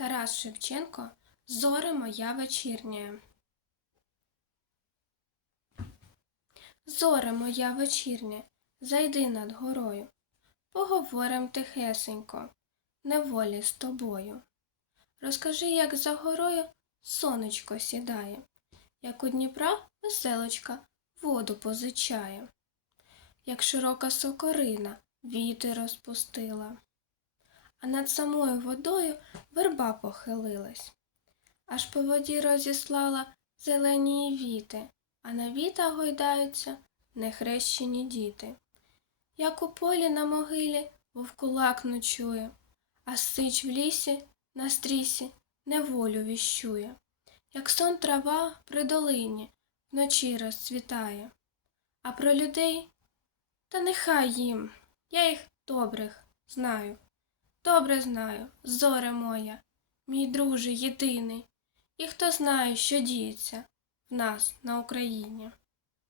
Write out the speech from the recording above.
Тарас Шевченко Зоре моя вечірня. Зоре моя вечірня, зайди над горою, поговорим тихесенько, неволі з тобою. Розкажи, як за горою сонечко сідає, як у Дніпра веселочка воду позичає, як широка сокорина віти розпустила, а над самою водою верба похилилась, аж по воді розіслала зелені віти, а на вітах гойдаються нехрещені діти. Як у полі на могилі вовкулак ночує, а сич в лісі на стрісі неволю віщує, як сон трава при долині вночі розцвітає. А про людей та нехай їм, я їх добрих знаю. Добре знаю, зоре моя, мій друже єдиний, і хто знає, що діється в нас на Україні.